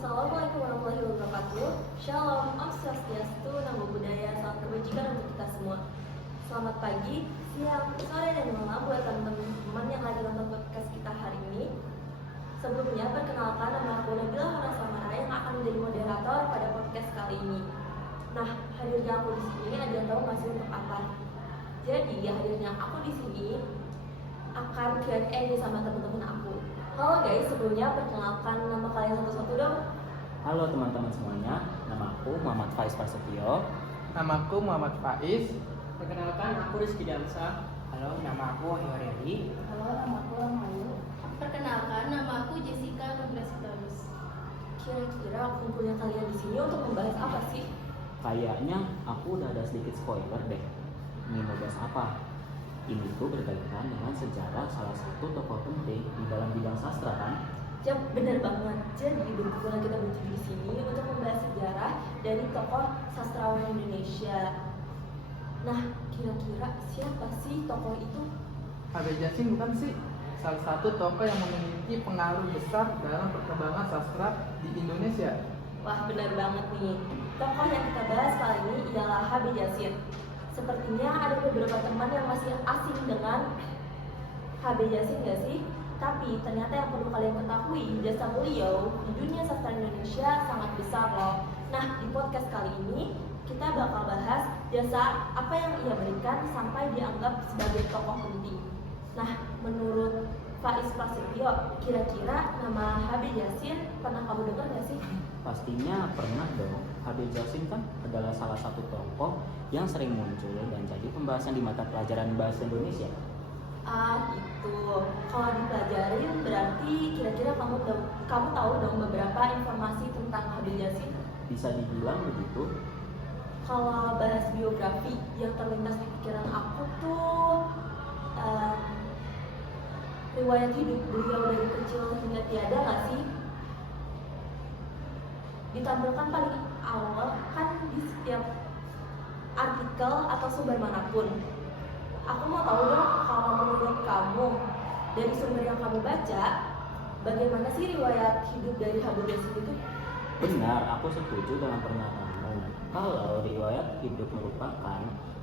Assalamualaikum warahmatullahi wabarakatuh. Shalom, Om Swastiastu, Namo Buddhaya, salam kebajikan untuk kita semua. Selamat pagi, siang, sore, dan malam buat teman-teman yang lagi nonton podcast kita hari ini. Sebelumnya, perkenalkan nama aku Nabila Hana Samara yang akan menjadi moderator pada podcast kali ini. Nah, hadirnya aku di sini ada yang tahu masih untuk apa? Jadi, hadirnya aku di sini akan Q&A nih sama teman-teman aku. Halo guys, sebelumnya perkenalkan nama kalian satu-satu dong. Halo teman-teman semuanya, nama aku Muhammad Faiz Prasetyo. Namaku Muhammad Faiz. Perkenalkan, aku Rizky Damsa. Halo, nama aku Wahyu Redi. Halo, nama aku Ramayu. Perkenalkan, nama aku Jessica Nugrasitorus. Kira-kira kumpulnya kalian di sini untuk membahas apa sih? Kayaknya aku udah ada sedikit spoiler deh. Ini mau bahas apa? Ini tuh berkaitan dengan sejarah salah satu tokoh penting di dalam bidang sastra kan? Ya benar banget. Jadi kebetulan kita bertuju di sini untuk membahas sejarah dari tokoh sastrawan Indonesia. Nah, kira-kira siapa sih tokoh itu? H.B. Jashim bukan sih? Salah satu tokoh yang memiliki pengaruh besar dalam perkembangan sastra di Indonesia. Wah, benar banget nih. Tokoh yang kita bahas kali ini ialah H.B. Jashim. Sepertinya ada beberapa teman yang masih asing dengan H.B. Jashim nggak sih? Tapi ternyata yang perlu kalian ketahui, jasa beliau di dunia sastra Indonesia sangat besar loh. Nah, di podcast kali ini kita bakal bahas jasa apa yang ia berikan sampai dianggap sebagai tokoh penting. Nah, menurut Faiz Prasetyo, kira-kira nama H.B. Jashim pernah kamu dengar nggak sih? Pastinya pernah dong. H.B. Jashim kan adalah salah satu tokoh yang sering muncul dan jadi pembahasan di mata pelajaran bahasa Indonesia. Ah, gitu. Kalau dipelajarin berarti kira-kira kamu tahu dong beberapa informasi tentang H.B. Jashim? Bisa dibilang begitu. Kalau bahas biografi yang terlintas di pikiran aku tuh riwayat hidup beliau dari kecil hingga tiada nggak sih? Ditampilkan paling awal kan di setiap artikel atau sumber manapun. Aku mau tahu dong, kalau menurut kamu dari sumber yang kamu baca, bagaimana sih riwayat hidup dari H.B. Jashim itu? Benar, aku setuju dengan pernyataanmu. Kalau riwayat hidup merupakan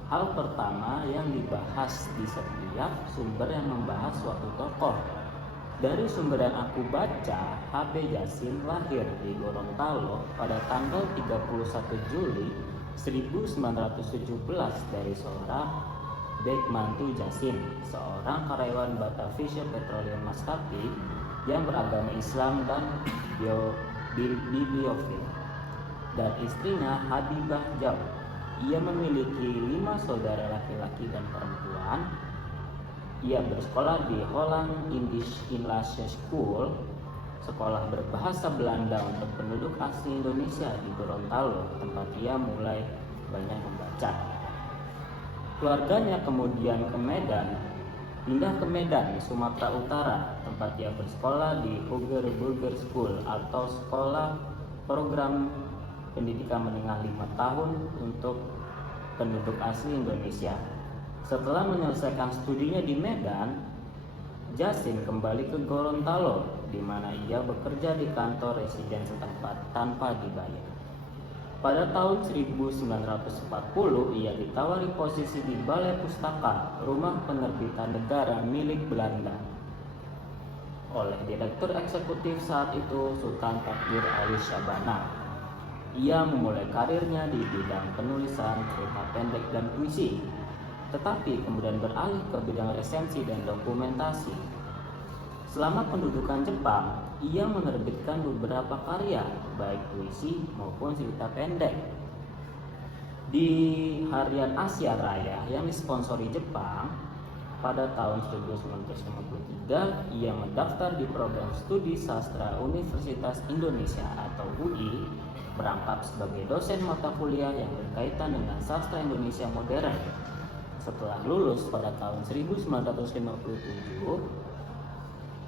hal pertama yang dibahas di setiap sumber yang membahas suatu tokoh. Dari sumber yang aku baca, H.B. Jashim lahir di Gorontalo pada tanggal 31 Juli 1917 dari seorang Bekmantu Jashim, seorang karyawan Batavia Petroleum Maskapai yang beragama Islam dan bibliofil, dan istrinya Habibah Jau. Ia memiliki 5 saudara laki-laki dan perempuan. Ia bersekolah di Holland Indisch Inlandse School, sekolah berbahasa Belanda untuk penduduk asli Indonesia di Gorontalo, tempat ia mulai banyak membaca. Keluarganya kemudian pindah ke Medan, Sumatera Utara, tempat ia bersekolah di Burger School atau sekolah program pendidikan menengah 5 tahun untuk penduduk asli Indonesia. Setelah menyelesaikan studinya di Medan, Jashim kembali ke Gorontalo, di mana ia bekerja di kantor residen setempat tanpa dibayar. Pada tahun 1940, ia ditawari posisi di Balai Pustaka, rumah penerbitan negara milik Belanda, oleh Direktur Eksekutif saat itu Sultan Takdir Ali Syabana. Ia memulai karirnya di bidang penulisan cerita pendek dan puisi, tetapi kemudian beralih ke bidang resensi dan dokumentasi. Selama pendudukan Jepang, ia menerbitkan beberapa karya, baik puisi maupun cerita pendek. Di Harian Asia Raya yang disponsori Jepang, pada tahun 1953, ia mendaftar di program studi sastra Universitas Indonesia atau UI, merangkap sebagai dosen mata kuliah yang berkaitan dengan sastra Indonesia modern. Setelah lulus pada tahun 1957,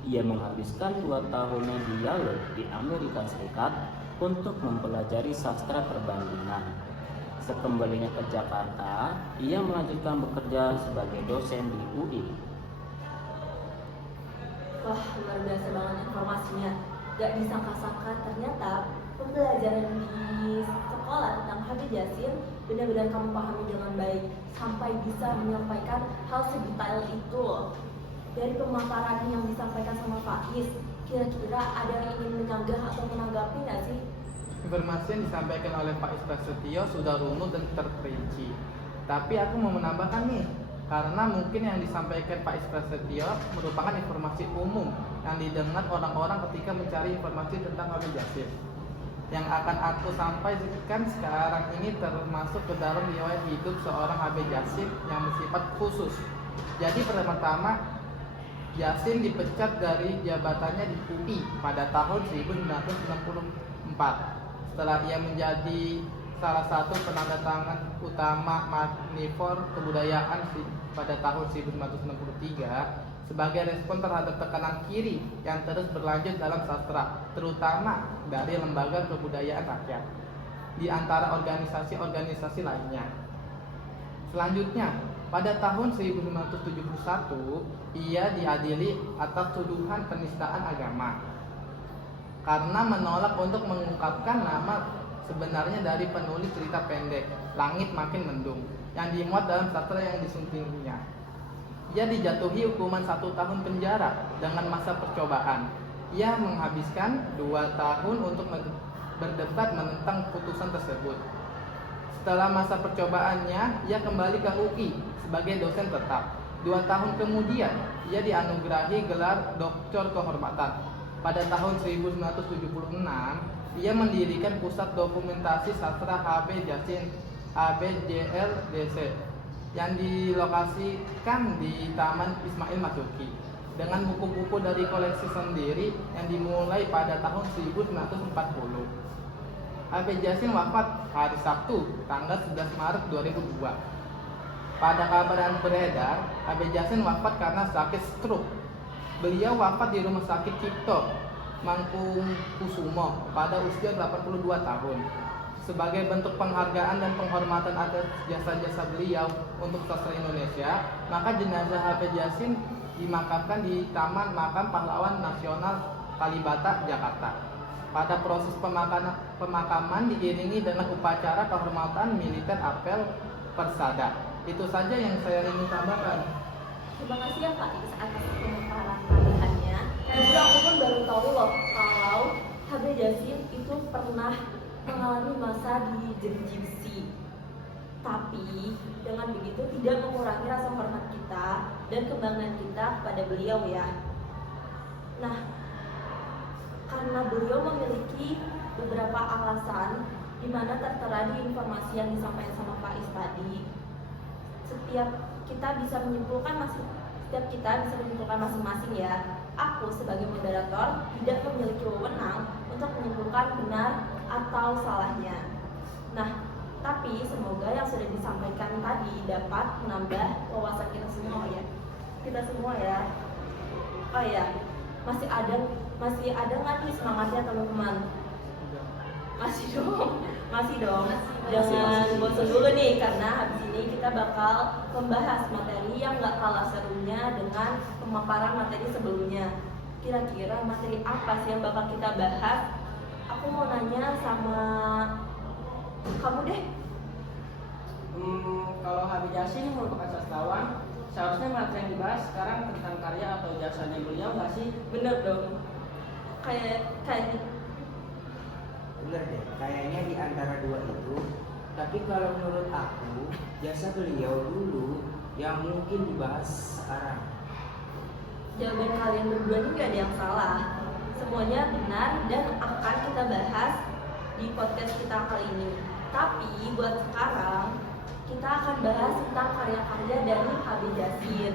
ia menghabiskan 2 tahunnya di Yale di Amerika Serikat untuk mempelajari sastra perbandingan. Sekembalinya ke Jakarta, ia melanjutkan bekerja sebagai dosen di UI. Wah, luar biasa banget informasinya. Gak disangka-sangka ternyata pembelajaran di sekolah tentang Habib Yasin benar-benar kamu pahami dengan baik sampai bisa menyampaikan hal sedetail itu loh. Dari pemaparan yang disampaikan sama Faiz, kira-kira ada yang ingin menyanggah atau menanggapi nggak sih? Informasi yang disampaikan oleh Pak Prasetyo sudah runut dan terperinci. Tapi aku mau menambahkan nih, karena mungkin yang disampaikan Pak Prasetyo merupakan informasi umum yang didengar orang-orang ketika mencari informasi tentang Habib Yasin. Yang akan aku sampaikan sekarang ini termasuk ke dalam riwayat hidup seorang Habib Yasin yang bersifat khusus. Jadi pertama, Yasin dipecat dari jabatannya di UI pada tahun 1964 setelah ia menjadi salah satu penandatangan utama Magnivor Kebudayaan pada tahun 1963 sebagai respon terhadap tekanan kiri yang terus berlanjut dalam sastra, terutama dari lembaga kebudayaan rakyat, di antara organisasi-organisasi lainnya. Selanjutnya, pada tahun 1971, ia diadili atas tuduhan penistaan agama karena menolak untuk mengungkapkan nama sebenarnya dari penulis cerita pendek Langit Makin Mendung yang dimuat dalam sastra yang disuntingnya. Ia dijatuhi hukuman 1 tahun penjara dengan masa percobaan. Ia menghabiskan 2 tahun untuk berdebat menentang putusan tersebut. Setelah masa percobaannya, ia kembali ke UI sebagai dosen tetap. 2 tahun kemudian, ia dianugerahi gelar Doktor Kehormatan. Pada tahun 1976, ia mendirikan Pusat Dokumentasi Sastra Habib Yasin (ABJLDC) yang dilokasikan di Taman Ismail Marzuki dengan buku-buku dari koleksi sendiri yang dimulai pada tahun 1940. Habib Yasin wafat hari Sabtu, tanggal 11 Maret 2002. Pada kabar yang beredar, Habib Yasin wafat karena sakit stroke. Beliau wafat di Rumah Sakit Cipto, Mangkukusumo pada usia 82 tahun. Sebagai bentuk penghargaan dan penghormatan atas jasa-jasa beliau untuk sastra Indonesia, maka jenazah Habib Yasin dimakamkan di Taman Makam Pahlawan Nasional Kalibata, Jakarta. Pada proses pemakaman diiringi dengan upacara kehormatan militer apel persada. Itu saja yang saya ingin tambahkan. Terima kasih ya Pak Is atas pemaparan tambahannya. Jadi aku pun baru tahu loh kalau Habib Yasin itu pernah mengalami masa di jeruji. Tapi dengan begitu tidak mengurangi rasa hormat kita dan kebanggaan kita kepada beliau ya. Nah, karena beliau memiliki beberapa alasan di mana tertera di informasi yang disampaikan sama Pak Is tadi, setiap kita bisa menyimpulkan masing-masing ya. Aku sebagai moderator tidak memiliki wewenang untuk menyimpulkan benar atau salahnya. Nah, tapi semoga yang sudah disampaikan tadi dapat menambah wawasan kita semua ya. Oh ya, masih ada nggak nih semangatnya teman-teman? Masih dong. Jangan bosan dulu nih, karena habis ini kita bakal membahas materi yang nggak kalah serunya dengan pemaparan materi sebelumnya. Kira-kira materi apa sih yang bakal kita bahas? Aku mau nanya sama kamu deh. Kalau Habib Yasin merupakan sastrawan, seharusnya materi yang dibahas sekarang tentang karya atau jasanya beliau nggak sih? Bener dong. Kayak Bener deh, kayaknya di antara dua itu. Tapi kalau menurut aku, jasa beliau dulu yang mungkin dibahas sekarang. jawaban kalian berdua ini gak ada yang salah. Semuanya benar dan akan kita bahas di podcast kita kali ini. Tapi buat sekarang kita akan bahas tentang karya-karya dari Habib Yasin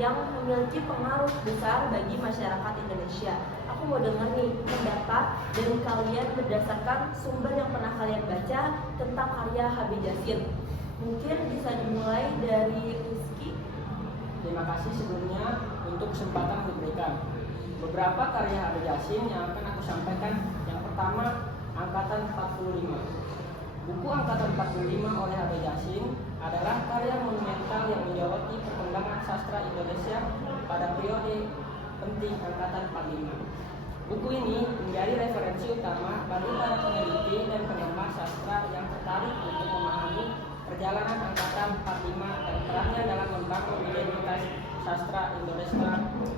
yang memiliki pengaruh besar bagi masyarakat Indonesia. Aku mau dengar nih pendapat dari kalian berdasarkan sumber yang pernah kalian baca tentang karya Habib Yasin. Mungkin bisa dimulai dari Rizky. Terima kasih sebelumnya untuk kesempatan diberikan. Beberapa karya Habib Yasin yang akan aku sampaikan. Yang pertama, Angkatan 45. Buku Angkatan 45 oleh Habib Yasin adalah karya monumental yang menyoroti perkembangan sastra Indonesia pada periode penting Angkatan 45. Buku ini menjadi referensi utama bagi para peneliti dan penggemar sastra yang tertarik untuk memahami perjalanan angkatan 45 dan perannya dalam membangun identitas sastra Indonesia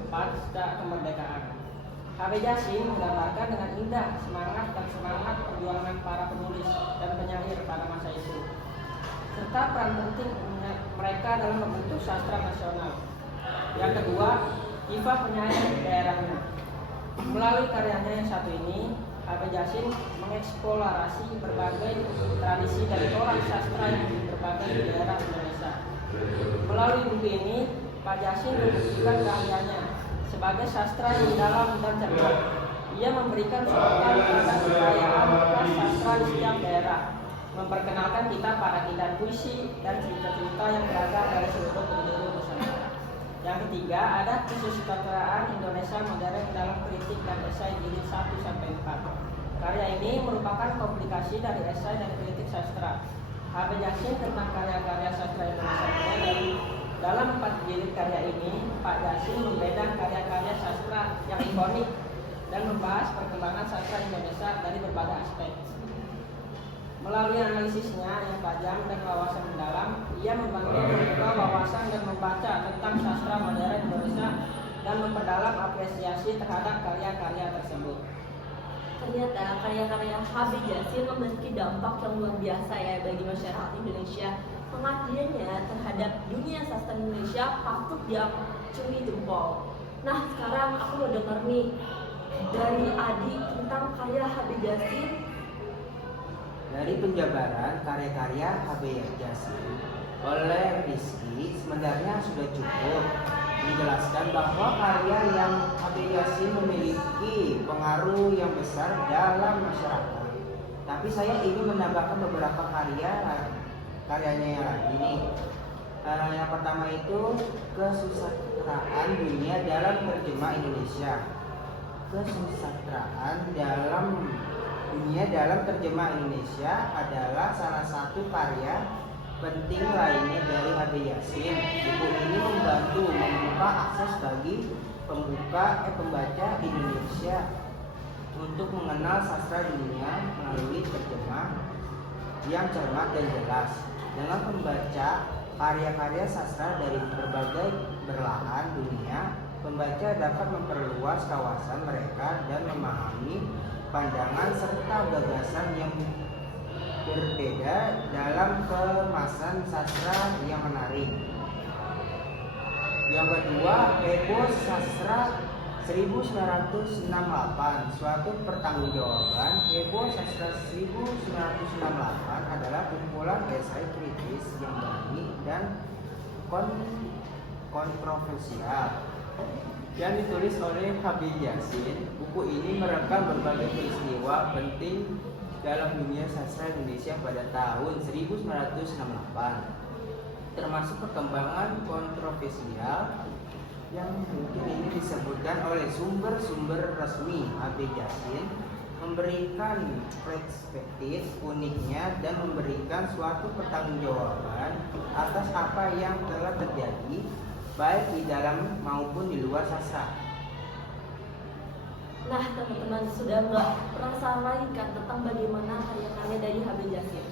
pasca kemerdekaan. H.B. Jassin menggambarkan dengan indah semangat perjuangan para penulis dan penyair pada masa itu, serta peran penting mereka dalam membentuk sastra nasional. Yang kedua, sifat penyair di daerahnya. Melalui karyanya yang satu ini, H.B. Jassin mengeksplorasi berbagai tradisi dari orang sastra yang di berbagai daerah Indonesia. Melalui buku ini, Pak Jassin membuktikan keahliannya sebagai sastra yang dalam dan cermat. Ia memberikan sorotan pada kekayaan bekas sastra di setiap daerah, memperkenalkan kita pada keindahan puisi dan cerita-cerita yang beragam dari seluruh penjuru Nusantara. Yang ketiga, ada kesusastraan Indonesia modern dalam kritik dan esai jilid 1-4. Karya ini merupakan komplikasi dari esai dan kritik sastra. H.B. Jassin tentang karya-karya sastra Indonesia modern. Dalam 4 jilid karya ini, Pak Jassin membedah karya-karya sastra yang ikonik dan membahas perkembangan sastra Indonesia dari berbagai aspek. Melalui analisisnya yang tajam dan wawasan mendalam, ia membuka wawasan dan membaca tentang sastra modern Indonesia dan memperdalam apresiasi terhadap karya-karya tersebut. Ternyata karya-karya H.B. Jassin memiliki dampak yang luar biasa ya bagi masyarakat Indonesia. Pengabdiannya terhadap dunia sastra Indonesia patut diacungi jempol. Nah, sekarang aku mau dengar nih dari Adi tentang karya H.B. Jassin. Dari penjabaran karya-karya H.B. Jassin oleh Rizky sebenarnya sudah cukup menjelaskan bahwa karya yang H.B. Jassin memiliki pengaruh yang besar dalam masyarakat. Tapi saya ingin menambahkan beberapa karyanya yang lagi nih. Yang pertama itu kesusastraan dunia dalam terjemah Indonesia. Kesusastraan dalam dunia dalam terjemah Indonesia adalah salah satu karya penting lainnya dari H.B. Jassin. Buku ini membantu membuka akses bagi pembaca Indonesia untuk mengenal sastra dunia melalui terjemah yang cermat dan jelas. Dengan membaca karya-karya sastra dari berbagai belahan dunia, pembaca dapat memperluas kawasan mereka dan memahami pandangan serta gagasan yang berbeda dalam kemasan sastra yang menarik. Yang kedua, Heboh Sastra 1968, suatu pertanggungjawaban. Heboh Sastra 1968 adalah kumpulan esai kritis yang berani dan kontroversial yang ditulis oleh H.B. Jassin. Buku ini merekam berbagai peristiwa penting dalam dunia sastra Indonesia pada tahun 1968, termasuk perkembangan kontroversial yang mungkin ini disebutkan oleh sumber-sumber resmi. H.B. Jassin memberikan perspektif uniknya dan memberikan suatu pertanggungjawaban atas apa yang telah terjadi baik di dalam maupun di luar sastra. Nah, teman-teman sudah nggak penasaran lagi kan tentang bagaimana karya-karya dari H.B. Jassin.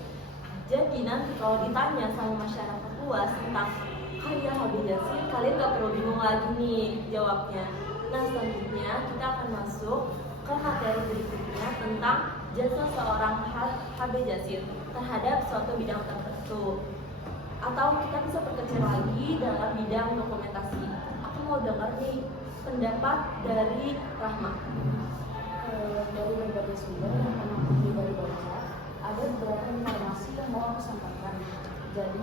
Jadi nanti kalau ditanya sama masyarakat luas tentang karya H.B. Jassin, kalian nggak perlu bingung lagi nih jawabnya. Nah, selanjutnya kita akan masuk ke materi berikutnya tentang jasa seorang H.B. Jassin terhadap suatu bidang tertentu. Atau kita bisa perkecil lagi dalam bidang dokumentasi. Aku mau dengar nih pendapat dari Rahma. Dari berbagai sumber yang pernah aku baca, ada beberapa informasi yang mau aku sampaikan. Jadi,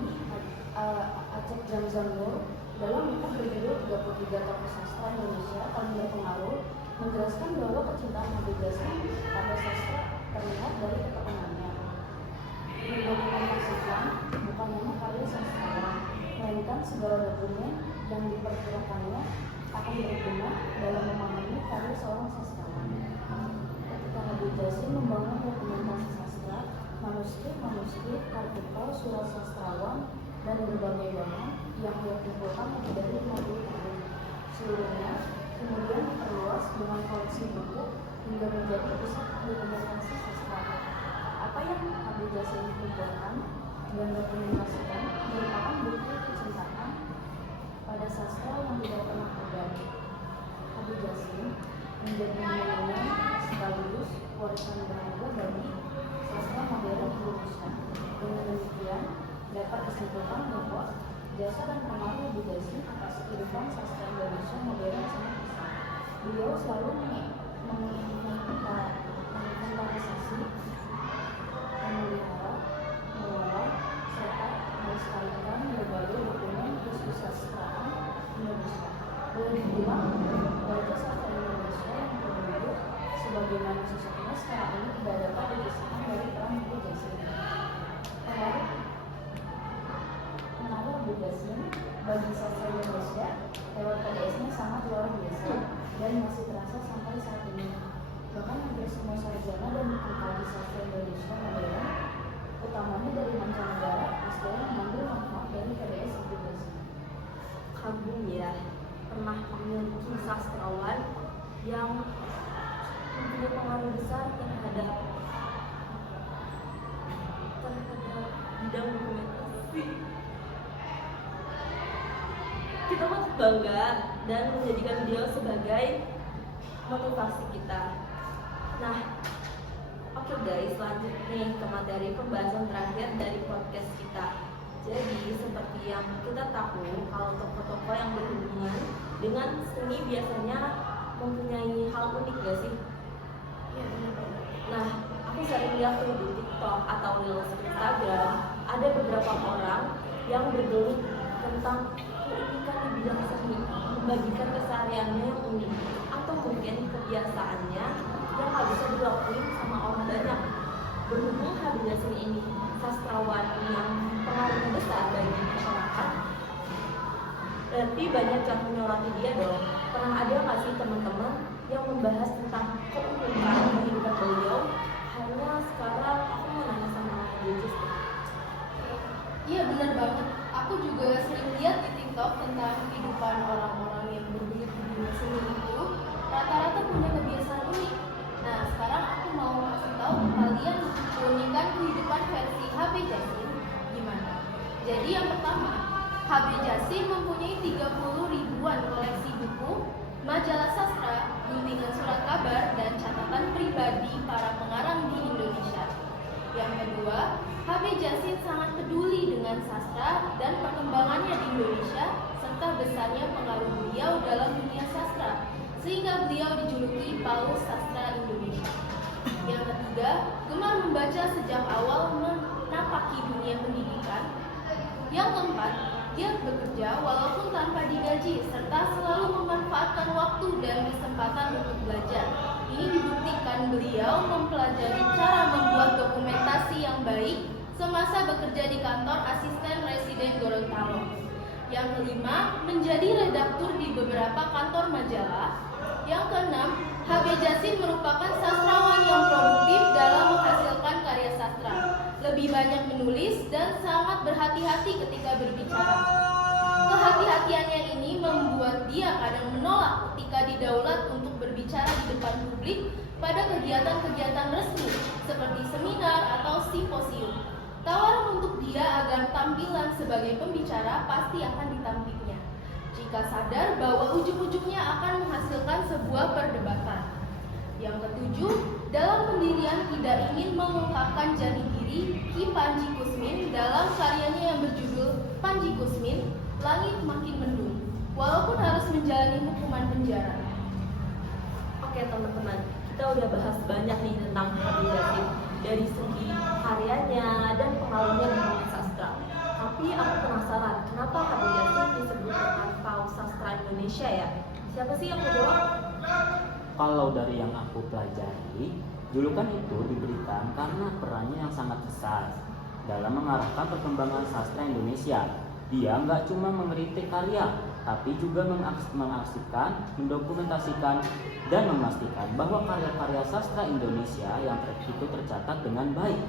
Acep Jamzamur dalam buku berjudul 33 Tokoh Sastra Indonesia Paling Berpengaruh menjelaskan bahwa kecintaan H.B. Jassin pada sastra terlihat dari ketekunannya. Mendokumentasikan bukan hanya karya sastrawan, melainkan segala dokumen yang diperkirakannya akan berguna dalam memahami karya seorang sastrawan. Ketika H.B. Jassin membangun dokumentasi sastra, manuskrip, artikel, surat sastrawan, dan berbagai bahan yang ia kumpulkan lebih dari 50 tahun. Seluruhnya kemudian diperluas dengan koleksi buku hingga menjadi pusat dokumentasi sastra. Apa yang Habib Jasin kumpulkan dan dokumentasikan merupakan bukti kecintaan pada sastra yang tidak pernah pudar. Habib Jasin menjadi monumen sekaligus warisan berharga bagi sastra modern Indonesia. Dengan demikian, dapat disimpulkan bahwa jasa dan pengaruh Habib Jasin atas kehidupan sastra Indonesia modern sangat besar. Beliau selalu menginventarisasi, memelihara, mengelola, serta melestarikan berbagai dokumen kesusastraan Indonesia. Boleh dibilang, wajah sastra Indonesia yang terbentuk sebagaimana sosoknya sekarang ini tidak dapat dipisahkan dari peran Habib Jasin. Pengaruh Habib Jasin bagi sastra Indonesia lewat PDS-nya sangat luar biasa dan masih terasa sampai saat ini. Bahkan hampir semua sarjana dan pengkaji sastra Indonesia modern, utamanya dari mancanegara, pasti mengambil manfaat dari PDS Habib Jasin. Kamu ya pernah memiliki sastrawan yang mempunyai pengaruh besar terhadap bidang dokumentasi. Kita patut bangga dan menjadikan beliau sebagai motivasi kita. Nah, oke guys, lanjut nih ke materi pembahasan terakhir dari podcast kita. Jadi, seperti yang kita tahu, kalau tokoh-tokoh yang berhubungan dengan seni biasanya mempunyai hal unik gak sih? Iya, benar. Nah, aku sering lihat tuh di TikTok atau Reels Instagram, ada beberapa orang yang bergelut tentang keunikan di bidang seni, membagikan kesehariannya yang unik, atau mungkin kebiasaannya yang gak bisa dilakuin sama orang banyak. Berhubung Habib Jasin ini sastrawan yang pengaruhnya besar bagi masyarakat, berarti banyak yang menyoroti dia dong. Pernah ada nggak sih teman-teman yang membahas tentang keunikan kehidupan beliau? Hanya sekarang aku mau nanya sama Yesus. Iya benar banget. Aku juga sering lihat di TikTok tentang kehidupan orang-orang yang bergelut di dunia seni itu rata-rata punya kebiasaan unik. Nah sekarang aku mau kasih tahu ke kalian keunikan kehidupan versi Habib Jasin gimana. Jadi yang pertama, Habib Jasin mempunyai 30 ribuan koleksi buku, majalah sastra, guntingan surat kabar, dan catatan pribadi para pengarang di Indonesia. Yang kedua, Habib Jasin sangat peduli dengan sastra dan perkembangannya di Indonesia serta besarnya pengaruh beliau dalam dunia sastra, sehingga beliau dijuluki Paus Sastra Indonesia. Yang ketiga, gemar membaca sejak awal menapaki dunia pendidikan. Yang keempat, dia bekerja walaupun tanpa digaji serta selalu memanfaatkan waktu dan kesempatan untuk belajar. Ini dibuktikan beliau mempelajari cara membuat dokumentasi yang baik semasa bekerja di kantor asisten residen Gorontalo. Yang kelima, menjadi redaktur di beberapa kantor majalah. Yang keenam, Habib Jasin merupakan sastrawan yang produktif dalam menghasilkan karya sastra. Lebih banyak menulis dan sangat berhati-hati ketika berbicara. Kehati-hatiannya ini membuat dia kadang menolak ketika didaulat untuk berbicara di depan publik pada kegiatan-kegiatan resmi seperti seminar atau simposium. Tawaran untuk dia agar tampilan sebagai pembicara pasti akan ditampiknya, jika sadar bahwa ujung-ujungnya akan menghasilkan sebuah perdebatan. Yang ketujuh, dalam pendirian tidak ingin mengungkapkan jati diri Ki Panji Kusmin dalam karyanya yang berjudul Panji Kusmin, Langit Makin Mendung, walaupun harus menjalani hukuman penjara. Oke teman-teman, kita udah bahas banyak nih tentang Habib Jasin dari segi karyanya dan pengaruhnya di dunia sastra. Tapi aku penasaran, kenapa Habib Jasin disebut dengan Paus Sastra Indonesia ya? Siapa sih yang mau jawab? Kalau dari yang aku pelajari, julukan itu diberikan karena perannya yang sangat besar dalam mengarahkan perkembangan sastra Indonesia. Dia nggak cuma mengkritik karya, tapi juga mengarsipkan, mendokumentasikan, dan memastikan bahwa karya-karya sastra Indonesia yang itu tercatat dengan baik.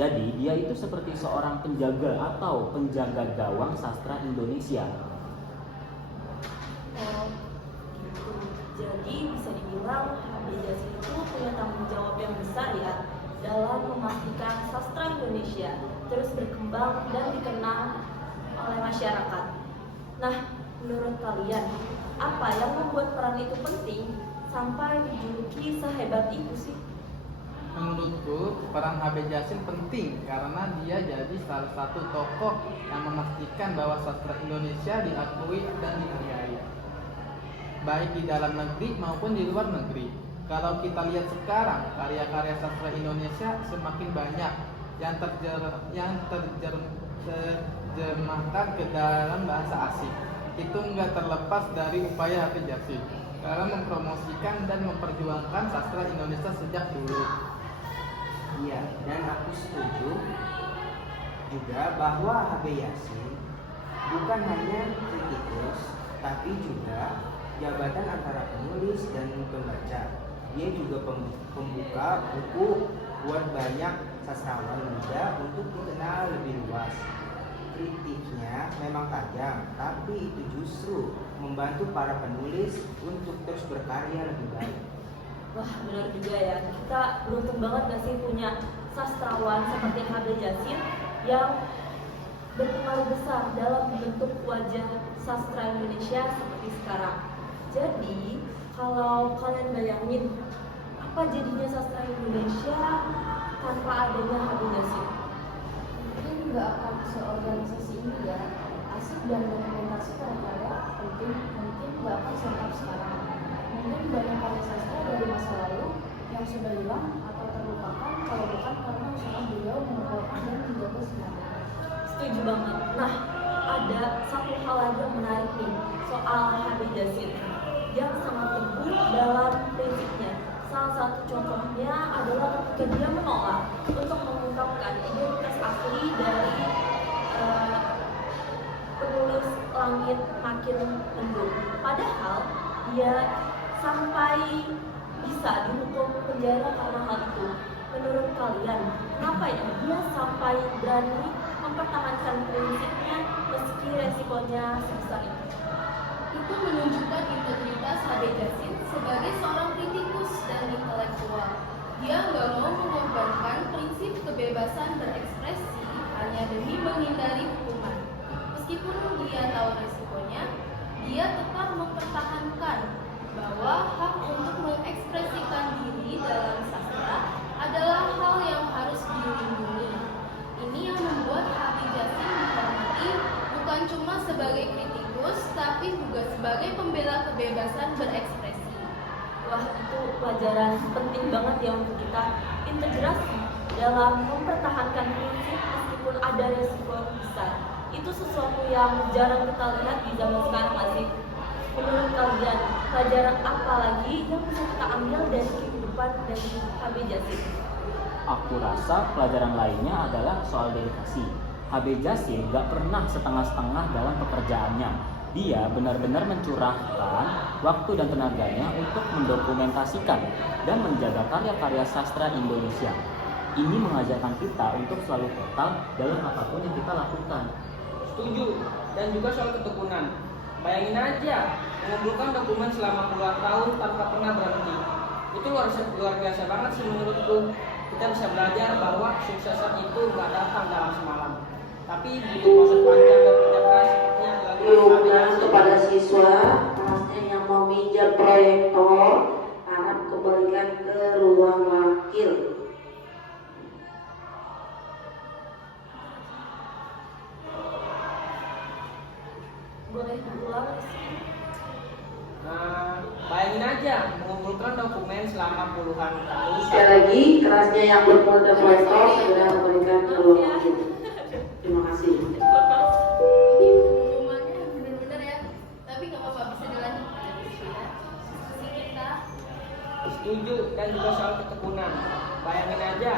Jadi dia itu seperti seorang penjaga atau penjaga gawang sastra Indonesia. Oh, gitu. Jadi bisa dibilang Habib Yasin itu punya tanggung jawab yang besar ya dalam memastikan sastra Indonesia terus berkembang dan dikenal oleh masyarakat. Nah, menurut kalian, apa yang membuat peran itu penting sampai dijuluki sehebat itu sih? Menurutku, peran Habib Yasin penting karena dia jadi salah satu tokoh yang memastikan bahwa sastra Indonesia diakui dan dihargai, baik di dalam negeri maupun di luar negeri. Kalau kita lihat sekarang, karya-karya sastra Indonesia semakin banyak yang terjemahkan ke dalam bahasa asing. Itu nggak terlepas dari upaya Habib Yasin dalam mempromosikan dan memperjuangkan sastra Indonesia sejak dulu. Iya, dan aku setuju juga bahwa Habib Yasin bukan hanya kritikus, tapi juga jabatan antara penulis dan pembaca. Dia juga pembuka buku buat banyak sastrawan muda untuk dikenal lebih luas. Kritiknya memang tajam, tapi itu justru membantu para penulis untuk terus berkarya lebih baik. Wah, benar juga ya. Kita beruntung banget gak sih punya sastrawan seperti Habib Yasin yang berpengaruh besar dalam membentuk wajah sastra Indonesia seperti sekarang. Jadi, kalau kalian bayangin apa jadinya sastra Indonesia tanpa adanya Habib Yasin? Mungkin nggak akan seorganisasi ini ya. Arsip dan dokumentasi karya penting mungkin nggak akan selengkap sekarang. Mungkin banyak karya sastra dari masa lalu yang sudah hilang atau terlupakan kalau bukan karena usaha beliau mengumpulkan dan menjaga semuanya. Setuju banget. Nah, ada satu hal lagi yang menarik nih soal Habib Yasin yang sangat teguh dalam prinsipnya. Salah satu contohnya adalah ketika dia menolak untuk mengungkapkan identitas asli dari penulis Langit Makin Mendung. Padahal dia sampai bisa dihukum penjara karena hal itu. Menurut kalian, kenapa ya dia sampai berani mempertahankan prinsipnya meski resikonya sebesar itu? Itu menunjukkan integritas Habib Yasin sebagai seorang kritikus dan intelektual. Dia nggak mau mengorbankan prinsip kebebasan berekspresi hanya demi menghindari hukuman. Meskipun dia tahu resikonya, dia tetap mempertahankan bahwa hak untuk mengekspresikan diri dalam sastra adalah hal yang harus dilindungi. Ini yang membuat Habib Yasin dihormati bukan cuma sebagai kritikus, tapi juga sebagai pembela kebebasan berekspresi. Wah, itu pelajaran penting banget ya untuk kita integrasi dalam mempertahankan prinsip meskipun ada resiko besar. Itu sesuatu yang jarang kita lihat di zaman sekarang nggak sih? Menurut kalian, pelajaran apa lagi yang bisa kita ambil dari kehidupan dari Habib Yasin? Aku rasa pelajaran lainnya adalah soal dedikasi. Habib Yasin gak pernah setengah-setengah dalam pekerjaannya. Dia benar-benar mencurahkan waktu dan tenaganya untuk mendokumentasikan dan menjaga karya-karya sastra Indonesia. Ini mengajarkan kita untuk selalu total dalam apapun yang kita lakukan. Setuju. Dan juga soal ketekunan. Bayangin aja, mengumpulkan dokumen selama puluhan tahun tanpa pernah berhenti. Itu luar biasa banget sih menurutku. Kita bisa belajar bahwa suksesan itu gak datang dalam semalam, tapi butuh proses panjang dan kerja keras seperti yang dilakukan Diumumkan kepada siswa kelasnya yang mau minjam proyektor harap kembalikan ke ruang wakil. Boleh diulang sih? Nah, bayangin aja mengumpulkan dokumen selama puluhan tahun. Sekali lagi kerasnya yang bermodal proyektor segera kembalikan ke ruang wakil. Terima kasih. Ini pengumumannya bener-bener ya, tapi nggak apa-apa, bisa dilanjutkan ya. Diskusi kita. Setuju. Dan juga soal ketekunan. Bayangin aja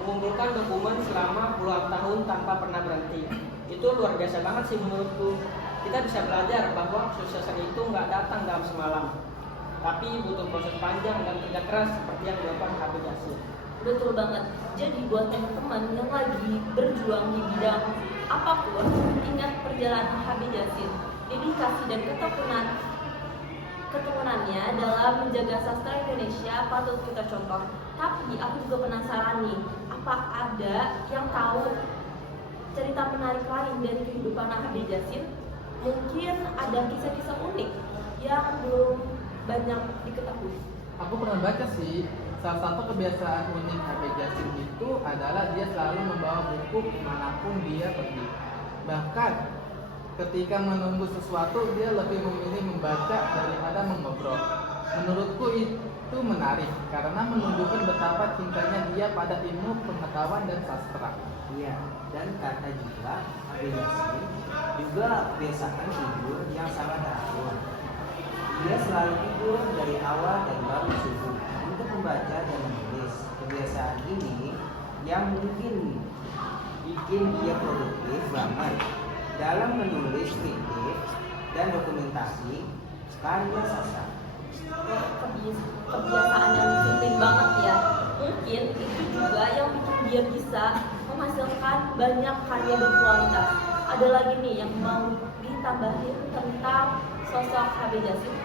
mengumpulkan dokumen selama puluhan tahun tanpa pernah berhenti. Itu luar biasa banget sih menurutku. Kita bisa belajar bahwa kesuksesan itu nggak datang dalam semalam, tapi butuh proses panjang dan kerja keras seperti yang dilakukan Habib Yasin. Betul banget. Jadi buat teman-teman yang lagi berjuang di bidang apapun, ingat perjalanan Habib Yasin. Dedikasi dan ketekunan ketekunannya dalam menjaga sastra Indonesia patut kita contoh. Tapi aku juga penasaran nih, apa ada yang tahu cerita menarik lain dari kehidupan Habib Djassim? Mungkin ada kisah-kisah unik yang belum banyak diketahui. Aku pernah baca sih, salah satu kebiasaan unik Habib Djassim itu adalah dia selalu membawa buku kemanapun dia pergi. Bahkan ketika menunggu sesuatu, dia lebih memilih membaca daripada mengobrol. Menurutku itu menarik karena menunjukkan betapa cintanya dia pada ilmu pengetahuan dan sastra. Iya, dan kata juga Habib Djassim juga biasakan tidur yang sangat teratur. Dia selalu tidur dari awal dan baru subuh untuk membaca dan menulis. Kebiasaan ini yang mungkin bikin dia produktif banget dalam menulis kritik dan dokumentasi karya sastra. Kebiasaan yang disiplin banget ya. Mungkin itu juga yang bikin dia bisa menghasilkan banyak karya berkualitas. Ada lagi nih yang mau ditambahin tentang sosok Habib Djassim.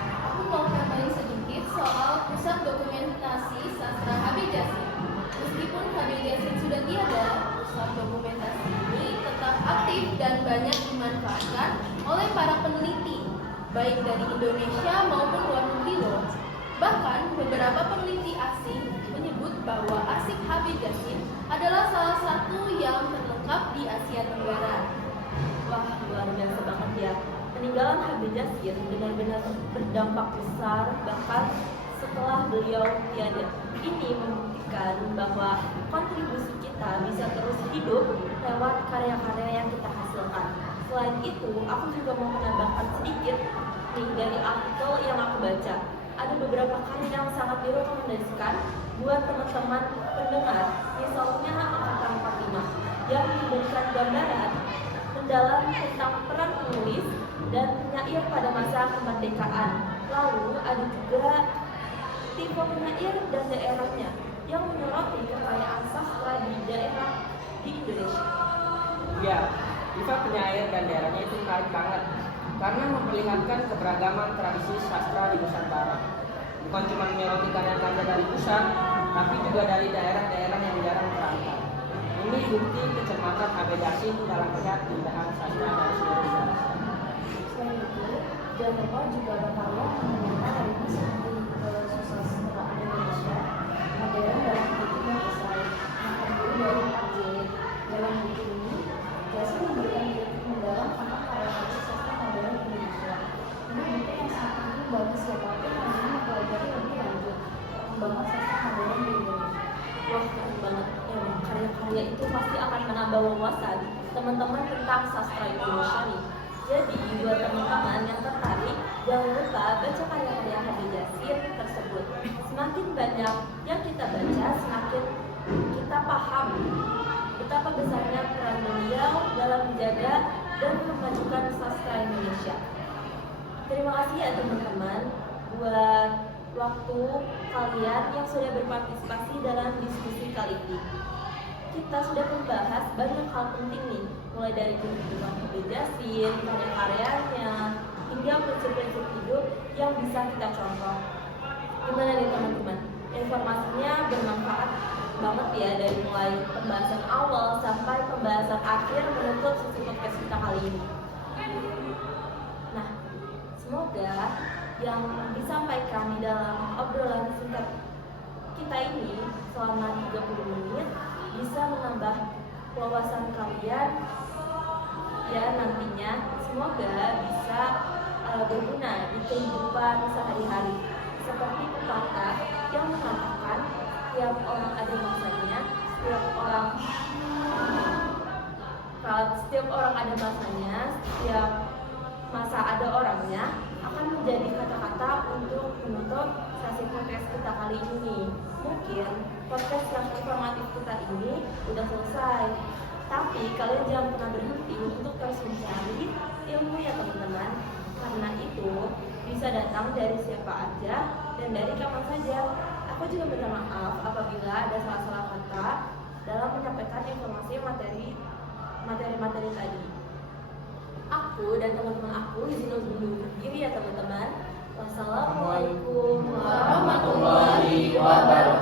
Aku mau tambahin sedikit soal pusat dokumentasi sastra Habib Djassim. Meskipun Habib Djassim sudah tiada, pusat dokumentasi ini tetap aktif dan banyak dimanfaatkan oleh para peneliti, baik dari Indonesia maupun luar negeri loh. Bahkan beberapa peneliti asing menyebut bahwa arsip Habib Djassim adalah salah satu yang terlengkap di Asia Tenggara. Wah, luar biasa banget ya. Peninggalan Habib Djassim benar-benar berdampak besar, bahkan setelah beliau tiada. Ini membuktikan bahwa kontribusi kita bisa terus hidup lewat karya-karya yang kita hasilkan. Selain itu, aku juga mau menambahkan sedikit nih dari artikel yang aku baca. Ada beberapa karya yang sangat direkomendasikan buat teman-teman pendengar. Misalnya Angkatan 45 yang memberikan gambaran mendalam tentang peran penulis dan penyair pada masa kemerdekaan. Lalu ada juga tipe penyair dan daerahnya yang menyoroti kekayaan sastra di daerah di Indonesia. Ya, tipe penyair dan daerahnya itu menarik banget karena memperlihatkan keberagaman tradisi sastra di Nusantara. Bukan cuma menyoroti karya-karya dari pusat, tapi juga dari daerah-daerah yang jarang terangkat. Ini bukti kecermatan Habib Djassim dalam melihat keindahan sastra dari seluruh Indonesia. Selain itu, jangan lupa juga ada karya yang mengenai hari ini seperti sastra Indonesia, modern dalam kritik dan esai, yang terdiri dari 4 jilid. Dalam buku ini, Djassim memberikan kritik mendalam tentang karya-karya sastra modern Indonesia. Ini buku yang sangat penting bagi siapapun yang ingin mempelajari lebih lanjut perkembangan sastra modern di Indonesia. Wah, keren banget. Emang karya-karya itu pasti akan menambah wawasan teman-teman tentang sastra Indonesia nih. Jadi, buat teman-teman yang tertarik, jangan lupa baca karya-karya Habib Djassim tersebut. Semakin banyak yang kita baca, semakin kita paham betapa besarnya peran beliau dalam menjaga dan memajukan sastra Indonesia. Terima kasih ya teman-teman buat waktu kalian yang sudah berpartisipasi dalam diskusi kali ini. Kita sudah membahas banyak hal penting nih, mulai dari kehidupan Habib Djassim, karya-karyanya, hingga prinsip-prinsip hidup yang bisa kita contoh. Gimana nih teman-teman? Informasinya bermanfaat banget ya, dari mulai pembahasan awal sampai pembahasan akhir menutup sesi podcast kita kali ini. Nah, semoga yang disampaikan di dalam obrolan singkat kita ini selama 30 menit bisa menambah wawasan kalian ya nantinya. Semoga bisa berguna di kehidupan sehari-hari. Seperti pepatah yang mengatakan setiap orang ada masanya, setiap orang ada masanya, setiap masa ada orangnya, akan menjadi kata-kata untuk menutup sesi podcast kita kali ini. Mungkin podcast yang informatif kita ini udah selesai, tapi kalian jangan pernah berhenti untuk terus mencari ilmu ya teman-teman, karena itu bisa datang dari siapa aja dan dari kapan saja. Aku juga minta maaf apabila ada salah-salah kata dalam menyampaikan informasi materi tadi. Aku dan teman-teman aku izin undur diri ya teman-teman. Wassalamualaikum warahmatullahi warahmatullahi wabarakatuh.